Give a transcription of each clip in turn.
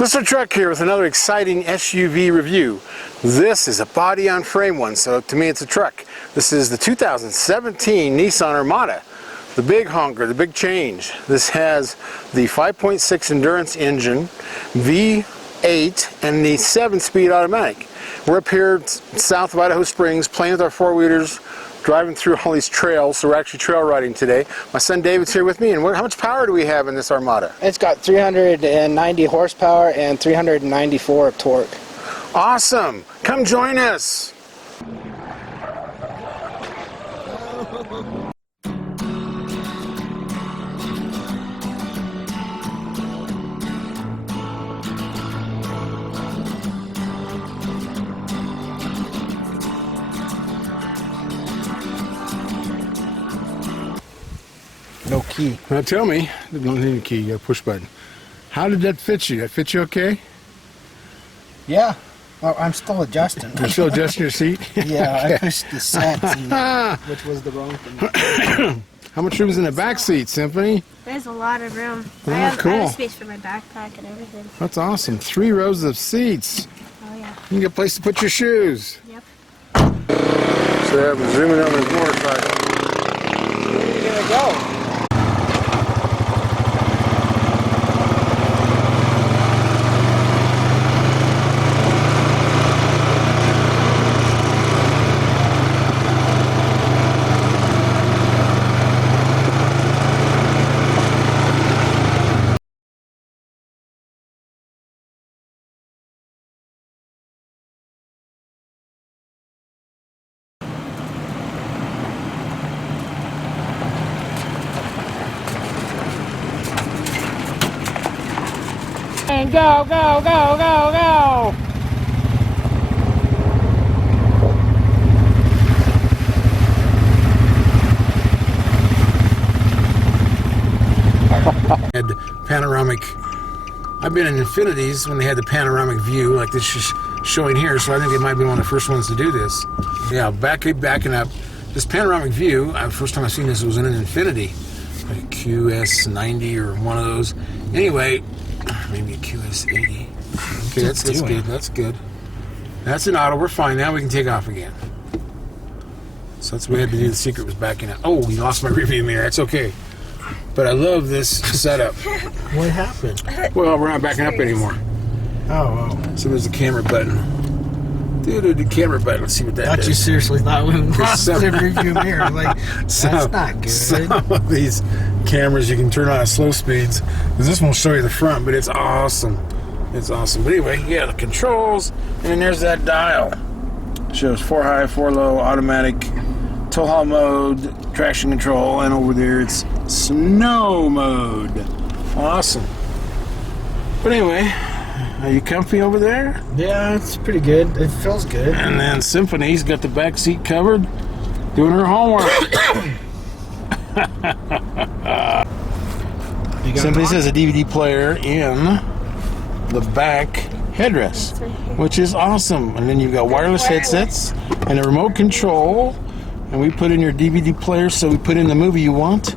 Mr. Truck here with another exciting SUV review. This is a body-on-frame one, so to me it's a truck. This is the 2017 Nissan Armada. The big honker, the big change. This has the 5.6 Endurance engine, V8, and the 7-speed automatic. We're up here south of Idaho Springs playing with our four-wheelers, driving through all these trails, so we're actually trail riding today. My son David's here with me, and how much power do we have in this Armada? It's got 390 horsepower and 394 torque. Awesome! Come join us! No key. Now tell me, you don't need a key, you got a push button. How did that fit you? That fit you okay? Yeah. Well, I'm still adjusting. You're still adjusting your seat? Yeah, I pushed the sets, which was the wrong thing. How much room is in the back seat, Symphony? There's a lot of room. Oh, cool. I have space for my backpack and everything. That's awesome. 3 rows of seats. Oh, yeah. You can get a place to put your shoes. Yep. So I'm zooming on this motorcycle. Where are you going to go? And go, go, go, go, go! Had panoramic. I've been in Infinities when they had the panoramic view, like this is showing here. So I think they might be one of the first ones to do this. Yeah, backing up. This panoramic view. First time I've seen this was in an Infinity, like a QS90 or one of those. Anyway, maybe a QS80. Okay, that's good. That's good. That's an auto. We're fine now. We can take off again. So that's what we had to do. The secret was backing up. Oh, we lost my rearview mirror. That's okay. But I love this setup. What happened? Well, we're not backing up anymore. Oh. So there's the camera button. Dude, the camera button. Let's see what that I thought does. you seriously thought we lost the rearview mirror. Like, that's not good. Some of these cameras you can turn on at slow speeds. Because this won't show you the front, but it's awesome. It's awesome. But anyway, yeah, the controls. And then there's that dial. Shows 4 high, 4 low, automatic, tow haul mode, traction control, and over there it's snow mode. Awesome. But anyway, are you comfy over there? Yeah, it's pretty good. It feels good. And then Symphony's got the back seat covered, doing her homework. Symphony has a DVD player in the back headrest, which is awesome. And then you've got wireless headsets and a remote control. And we put in your DVD player, so we put in the movie you want.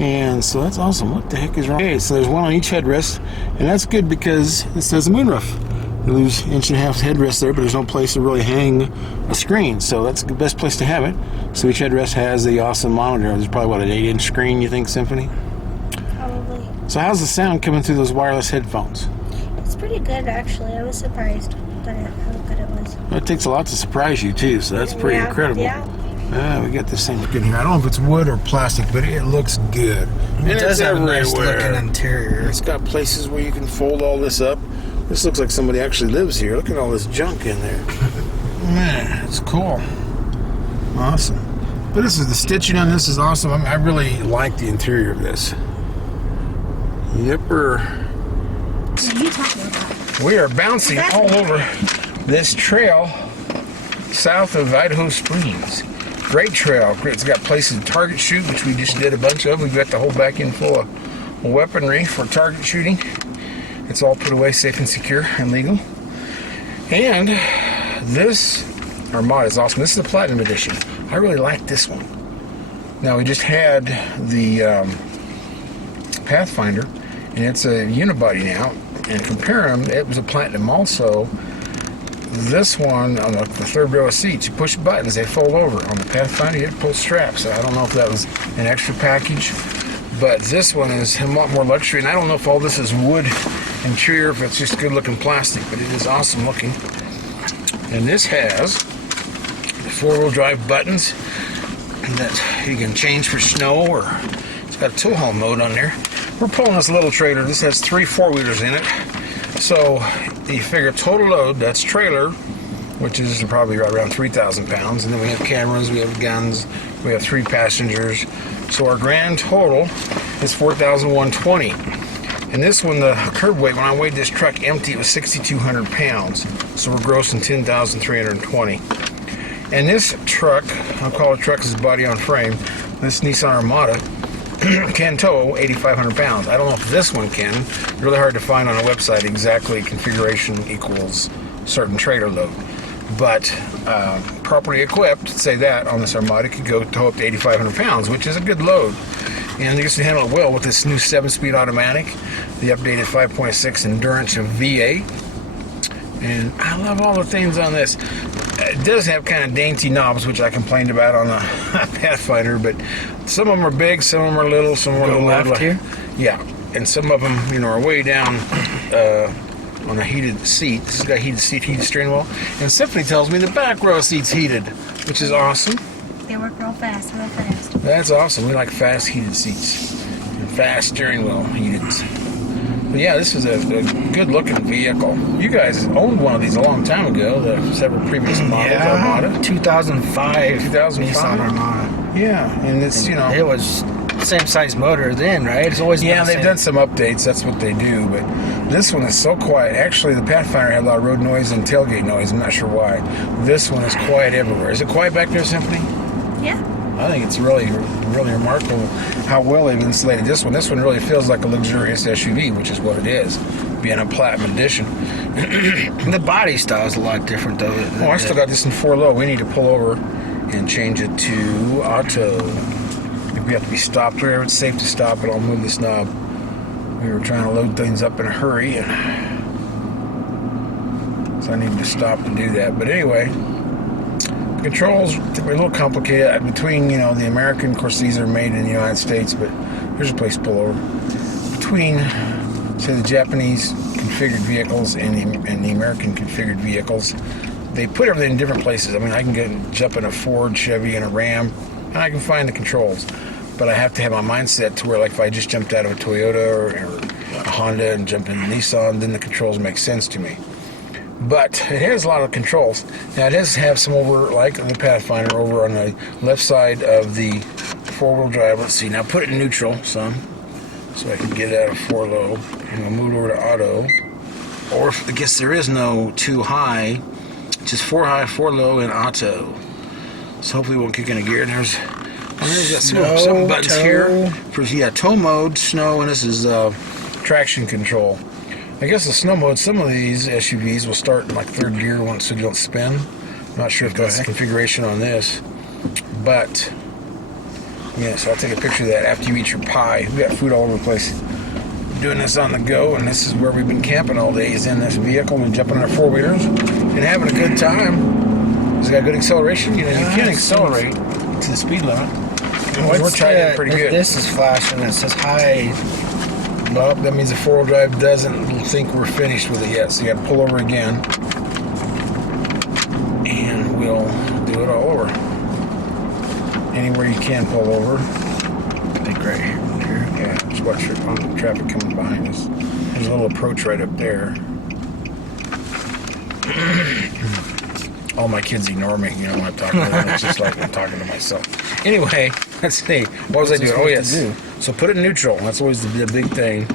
And so that's awesome. What the heck is wrong? Okay, so there's one on each headrest, and that's good because this has a moonroof. You lose 1.5 inch headrest there, but there's no place to really hang a screen, so that's the best place to have it. So each headrest has the awesome monitor. There's probably, what, an 8-inch screen, you think, Symphony? Probably. So how's the sound coming through those wireless headphones? It's pretty good, actually. I was surprised how good it was. Well, it takes a lot to surprise you, too, so that's pretty incredible. Yeah. We got this thing in here. I don't know if it's wood or plastic, but it looks good. And It does have a nice looking interior. It's got places where you can fold all this up. This looks like somebody actually lives here. Look at all this junk in there. Man, it's cool. Awesome. But this is the stitching on this is awesome. I really like the interior of this. Yipper. What are you talking about? We are bouncing all over this trail south of Idaho Springs. Great trail. It's got places to target shoot, which we just did a bunch of. We've got the whole back end full of weaponry for target shooting. It's all put away safe and secure and legal. And this Armada is awesome. This is the Platinum Edition. I really like this one. Now, we just had the Pathfinder, and it's a unibody now. and compare them. It was a Platinum also. This one, on the third row of seats, you push buttons, they fold over. On the Pathfinder, you had to pull straps. I don't know if that was an extra package, but this one is a lot more luxury, and I don't know if all this is wood interior, if it's just good looking plastic, but it is awesome looking. And this has four-wheel drive buttons that you can change for snow, or it's got a tow haul mode on there. We're pulling this little trailer. This has 3 4-wheelers in it. So you figure total load, that's trailer, which is probably right around 3,000 pounds. And then we have cameras, we have guns, we have 3 passengers. So our grand total is 4,120. And this one, the curb weight, when I weighed this truck empty, it was 6,200 pounds. So we're grossing 10,320. And this truck, I'll call it truck because it's body on frame, this Nissan Armada, can tow 8,500 pounds. I don't know if this one can. Really hard to find on a website exactly configuration equals certain trailer load. But properly equipped, say that, on this Armada could go tow up to 8,500 pounds, which is a good load. And it gets to handle it well with this new 7-speed automatic, the updated 5.6 Endurance V8. And I love all the things on this. It does have kind of dainty knobs, which I complained about on the Pathfinder, but some of them are big, some of them are little, some of them are left here? Yeah, and some of them, are way down on the heated seat. This has got heated seat, heated steering wheel. And Symphony tells me the back row seat's heated, which is awesome. They work real fast, real fast. That's awesome. We like fast heated seats and fast steering wheel heated. But yeah, this is a good looking vehicle. You guys owned one of these a long time ago, the several previous models, Armada. 2005. 2005? Nissan Armada. Yeah, and it's, It was same size motor then, right? It's always been the they've same. done some updates, that's what they do, but this one is so quiet. Actually, the Pathfinder had a lot of road noise and tailgate noise, I'm not sure why. This one is quiet everywhere. Is it quiet back there, Symphony? Yeah. I think it's really, really remarkable how well they've insulated this one. This one really feels like a luxurious SUV, which is what it is, being a Platinum Edition. The body style is a lot different, though. Oh, I still got this in 4-low. We need to pull over and change it to auto. If we have to be stopped wherever it's safe to stop, and I'll move this knob. We were trying to load things up in a hurry, and so I needed to stop to do that. But anyway, the controls are a little complicated between, the American. Of course, these are made in the United States, but here's a place to pull over. Between, say, the Japanese configured vehicles and the American configured vehicles, they put everything in different places. I mean, I can jump in a Ford, Chevy, and a Ram, and I can find the controls. But I have to have my mindset to where, like, if I just jumped out of a Toyota or a Honda and jumped into Nissan, then the controls make sense to me. But it has a lot of controls. Now, it does have some over, like the Pathfinder, over on the left side of the 4-wheel drive. Let's see. Now, put it in neutral, son, so I can get it out of 4-low. And we'll move it over to auto. Or, I guess there is no 2 high, just 4 high, 4 low, and auto. So hopefully it won't kick in a gear. And there's got some buttons here. For tow mode, snow, and this is traction control. I guess the snow mode, some of these SUVs will start in like 3rd gear once so you don't spin. I'm not sure if that's the configuration on this. But, yeah, so I'll take a picture of that after you eat your pie. We got food all over the place. Doing this on the go, and this is where we've been camping all day, is in this vehicle and jumping on our 4-wheelers and having a good time. It's got good acceleration. You can accelerate to the speed limit. We're trying it pretty good. This is flashing. It says high. Well, that means the 4-wheel drive doesn't think we're finished with it yet, so you got to pull over again, and we'll do it all over. Anywhere you can pull over. I think right here. Yeah, just watch for traffic coming behind us. There's a little approach right up there. All my kids ignore me, when I'm talking to them. It's just like I'm talking to myself. Anyway, let's see. What was I doing? Oh, yes. So put it in neutral. That's always the big thing.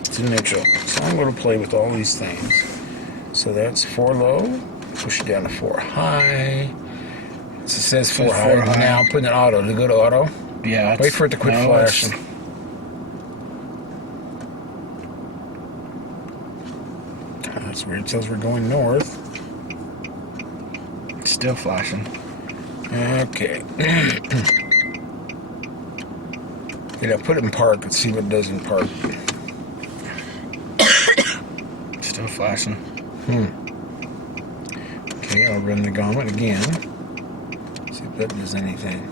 It's in neutral. So I'm going to play with all these things. So that's 4 low. Push it down to 4 high. So it says 4 high. Now I'm putting it auto. To go to auto? Yeah. Wait for it to quit flashing. That's weird. It says we're going north. It's still flashing. Okay. Put it in park. Let's see what it does in park. flashing. Okay, I'll run the gauntlet again. See if that does anything.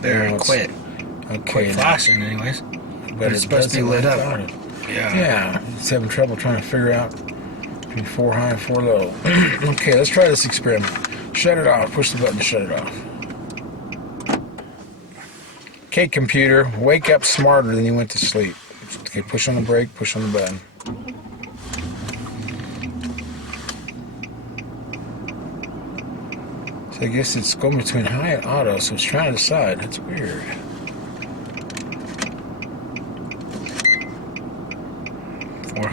There, No, it quit. Okay. Quit flashing, anyways. But it's supposed to be lit up. Yeah. Yeah. It's having trouble trying to figure out between 4 high and 4 low. Okay, let's try this experiment. Shut it off. Push the button to shut it off. Okay, computer, wake up smarter than you went to sleep. Okay, push on the brake, push on the button. So I guess it's going between high and auto, so it's trying to decide. That's weird.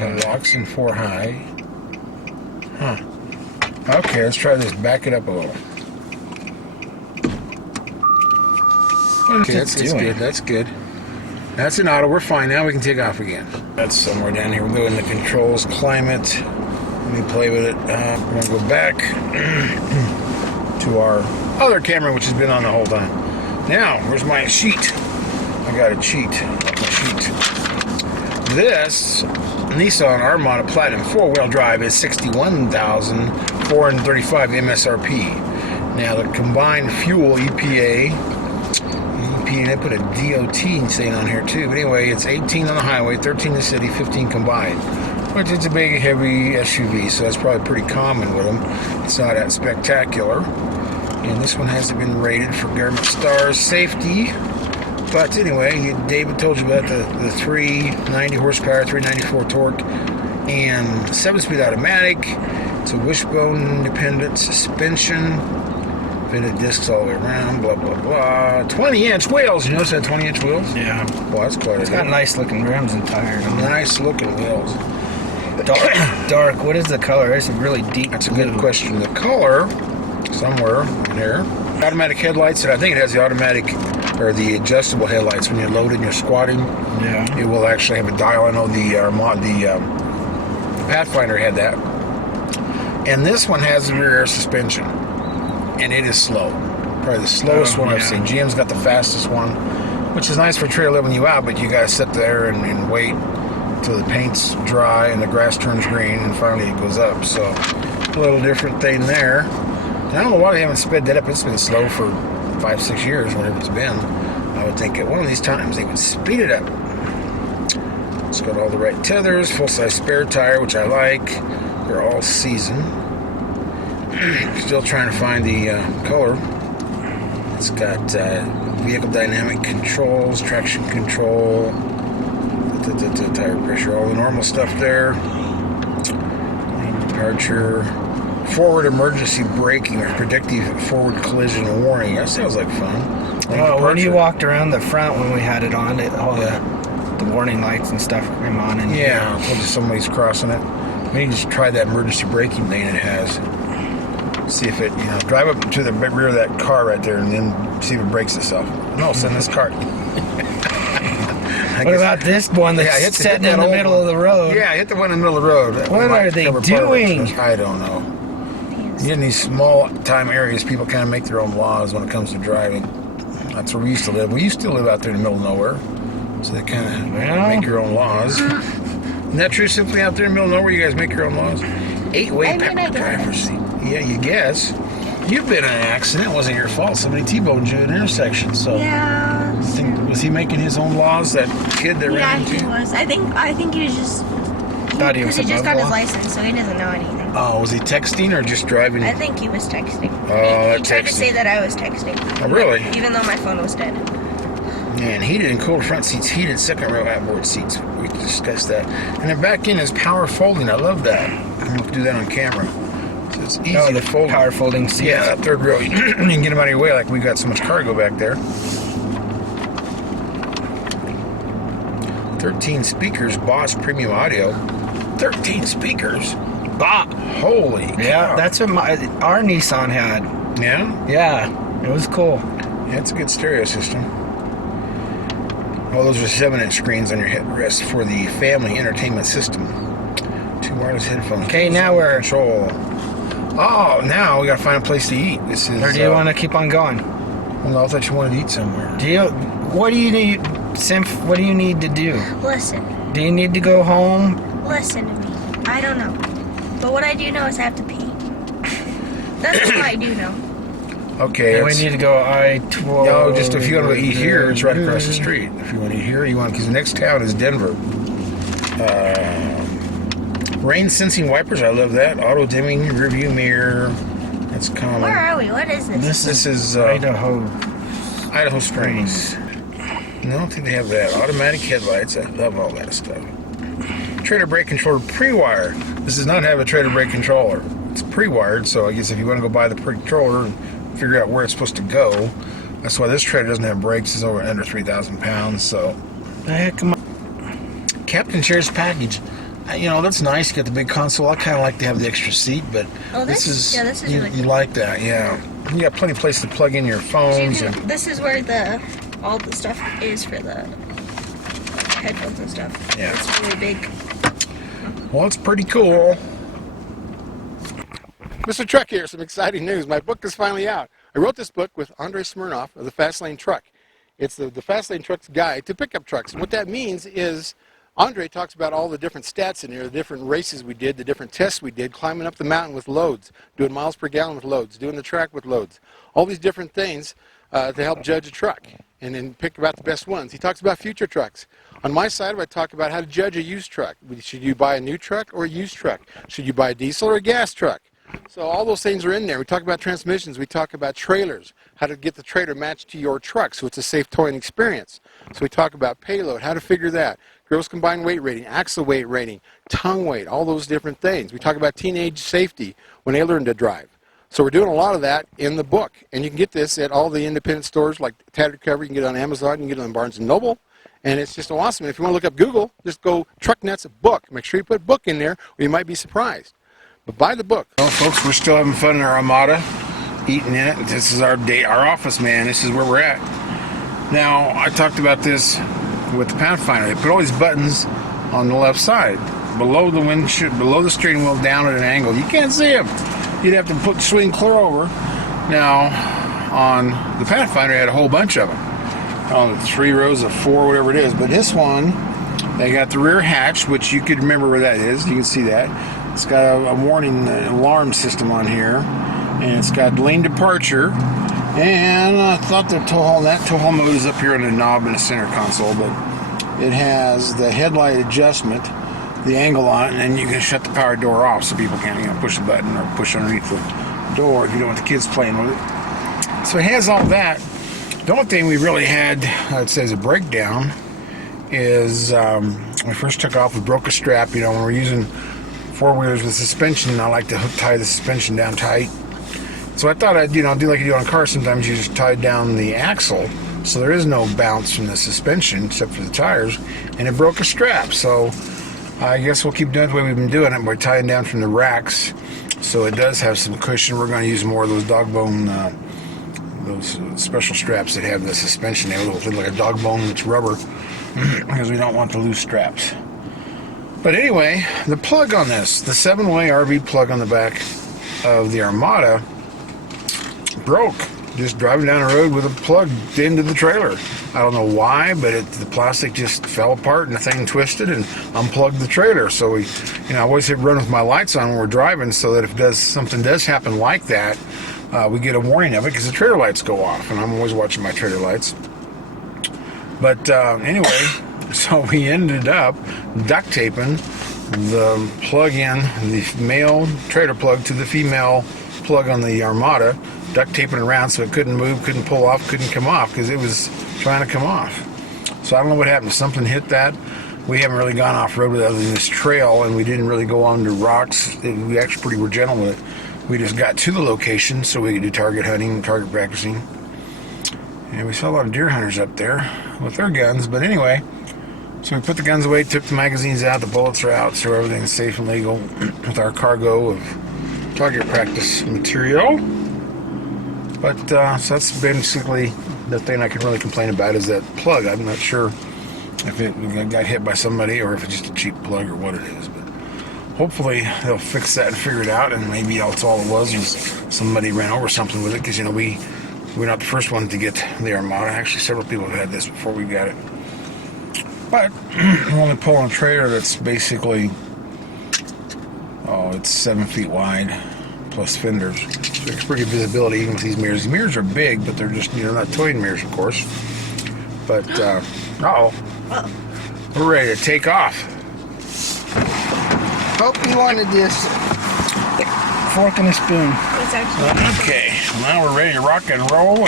It locks in 4 high. Huh. Okay, let's try this. Back it up a little. Okay, that's good. That's good. That's an auto. We're fine now. We can take off again. That's somewhere down here. We'll go in the controls, climate. Let me play with it. We're going to go back to our other camera, which has been on the whole time. Now, where's my sheet? I got a cheat. My sheet. This Nissan Armada Platinum 4-wheel drive is $61,435 MSRP. Now, the combined fuel EPA, they put a DOT saying on here too, but anyway, it's 18 on the highway, 13 in the city, 15 combined, which is a big, heavy SUV, so that's probably pretty common with them. It's not that spectacular. And this one hasn't been rated for government stars safety. But anyway, David told you about the 390 horsepower, 394 torque, and 7-speed automatic. It's a wishbone independent suspension. Fitted discs all the way around, blah, blah, blah. 20-inch wheels. You notice that 20-inch wheels? Yeah. Well, that's quite It's got nice looking rims and tires. Nice looking wheels. Dark. What is the color? It's a really deep. That's a good question. The color, somewhere in there. Automatic headlights, and I think it has the automatic or the adjustable headlights when you're loaded and you're squatting. Yeah. It will actually have a dial. I know the Pathfinder had that. And this one has the rear air suspension. And it is slow. Probably the slowest one I've seen. GM's got the fastest one, which is nice for trail leveling you out, but you gotta sit there and wait until the paint's dry and the grass turns green and finally it goes up. So a little different thing there. And I don't know why they haven't sped that up. It's been slow for 5-6 years, whatever it's been. I would think at one of these times they would speed it up. It's got all the right tethers, full-size spare tire, which I like. They're all season. Still trying to find the color. It's got vehicle dynamic controls, traction control, tire pressure, all the normal stuff there. Lane departure, forward emergency braking or predictive forward collision warning. That sounds like fun. Oh, when you walked around the front when we had it on, the warning lights and stuff came on. And yeah, I told you somebody's crossing it. We need to just try that emergency braking thing it has. See if it, drive up to the rear of that car right there and then see if it brakes itself. No, send this car. What about this one that's sitting in the middle of the road? Yeah, hit the one in the middle of the road. What are they doing? I don't know. In these small time areas, people kind of make their own laws when it comes to driving. That's where we used to live. We used to live out there in the middle of nowhere. So they kind of make your own laws. Isn't that true? Simply out there in the middle of nowhere, you guys make your own laws? 8-way power driver's seat. Yeah, you guess. You've been in an accident. It wasn't your fault. Somebody T-boned you at an intersection. So Yeah. was he making his own laws? That kid that ran into Yeah, he you? was. I think he was just. Thought he was Because he just above got his law. license, so he doesn't know anything. Oh, was he texting or just driving? I think he was texting. Oh, He tried to say that I was texting. Oh, really? Even though my phone was dead. Man, heated and cooled front seats, heated second row outboard seats. We discussed that. And the back end is power folding. I love that. I'm going to do that on camera. So it's easy to fold. Power folding seats. Yeah, that third row. You can get them out of your way like we got so much cargo back there. 13 speakers, Boss Premium Audio. 13 speakers? Holy cow. Yeah, that's what our Nissan had. Yeah? Yeah, it was cool. Yeah, it's a good stereo system. All those are 7-inch screens on your headrest for the family entertainment system. 2 wireless headphones. Okay, now we're... Control. Oh, now we gotta find a place to eat. This is. Or do you want to keep on going? Well, I thought you wanted to eat somewhere. What do you need, Simph? What do you need to do? Listen. Do you need to go home? Listen to me. I don't know. But what I do know is I have to pee. That's what I do know. Okay. And we need to go I-12. No, just if you want to eat here, it's right across the street. If you want to eat here, because the next town is Denver. Rain sensing wipers, I love that. Auto dimming rear view mirror. That's common. Where are we? What is this? This is Idaho Springs. No, I don't think they have that. Automatic headlights. I love all that stuff. Trailer brake controller pre-wire. This does not have a trailer brake controller. It's pre-wired, so I guess if you want to go buy the controller and figure out where it's supposed to go, that's why this trailer doesn't have brakes. It's over under 3,000 pounds. So, the heck am I? Captain Chair's package. That's nice. You got the big console. I kind of like to have the extra seat, but this is really you like that, yeah. You got plenty of place to plug in your phones. This is where all the stuff is for the headphones and stuff. Yeah, it's really big. Well, it's pretty cool. Mr. Truck here, some exciting news. My book is finally out. I wrote this book with Andre Smirnoff of the Fast Lane Truck. It's the Fast Lane Truck's guide to pickup trucks. And what that means is Andre talks about all the different stats in here, the different races we did, the different tests we did, climbing up the mountain with loads, doing miles per gallon with loads, doing the track with loads, all these different things to help judge a truck and then pick about the best ones. He talks about future trucks. On my side, I talk about how to judge a used truck. Should you buy a new truck or a used truck? Should you buy a diesel or a gas truck? So all those things are in there. We talk about transmissions. We talk about trailers, how to get the trailer matched to your truck so it's a safe towing experience. So we talk about payload, how to figure that, gross combined weight rating, axle weight rating, tongue weight, all those different things. We talk about teenage safety when they learn to drive. So we're doing a lot of that in the book. And you can get this at all the independent stores like Tattered Cover. You can get it on Amazon. You can get it on Barnes & Noble. And it's just awesome. And if you want to look up Google, just go Trucknuts book. Make sure you put book in there or you might be surprised. But buy the book. Well, folks, we're still having fun in our Armada, eating in it. This is our office, man. This is where we're at. Now, I talked about this with the Pathfinder. They put all these buttons on the left side, below the windshield, below the steering wheel, down at an angle. You can't see them. You'd have to swing clear over. Now, on the Pathfinder, I had a whole bunch of them. On the 3 rows of 4, whatever it is. But this one, they got the rear hatch, which you could remember where that is. You can see that. It's got a warning alarm system on here. And it's got lane departure. And I thought that tow haul mode is up here on the knob in the center console. But it has the headlight adjustment, the angle on it, and then you can shut the power door off so people can't push the button or push underneath the door if you don't want the kids playing with it. So it has all that. The only thing we really had, I'd say, as a breakdown is when we first took off, we broke a strap. When we're using 4-wheelers with suspension, I like to tie the suspension down tight. So I thought I'd, do like you do on cars. Sometimes you just tie down the axle, so there is no bounce from the suspension except for the tires, and it broke a strap. So I guess we'll keep doing it the way we've been doing it. We're tying down from the racks, so it does have some cushion. We're going to use more of those dog bone, those special straps that have the suspension. They look like a dog bone, it's rubber, because we don't want the loose straps. But anyway, the plug on this, the 7-way RV plug on the back of the Armada, broke. Just driving down the road with a plug into the trailer. I don't know why, but the plastic just fell apart and the thing twisted and unplugged the trailer. So I always run with my lights on when we're driving, so that if something does happen like that, we get a warning of it, because the trailer lights go off, and I'm always watching my trailer lights. But anyway, so we ended up duct taping the plug-in, the male trailer plug to the female plug on the Armada, duct taping around so it couldn't move, couldn't pull off, couldn't come off, because it was trying to come off. So I don't know what happened. Something hit that. We haven't really gone off-road with it other than this trail, and we didn't really go onto rocks. We actually were gentle with it. We just got to the location so we could do target hunting, target practicing. And we saw a lot of deer hunters up there with their guns. But anyway, so we put the guns away, took the magazines out, the bullets are out, so everything's safe and legal with our cargo of target practice material. But so that's basically the thing I can really complain about, is that plug. I'm not sure if it got hit by somebody or if it's just a cheap plug or what it is. But hopefully they'll fix that and figure it out, and maybe that's all it was somebody ran over something with it, because we're not the first one to get the Armada. Actually, several people have had this before we got it. But I'm only pulling a trailer that's basically, it's 7 feet wide, plus fenders. So it's pretty good visibility even with these mirrors. The mirrors are big, but they're just, not towing mirrors, of course. But, we're ready to take off. Hope you wanted this fork and a spoon. It's actually Okay, now we're ready to rock and roll.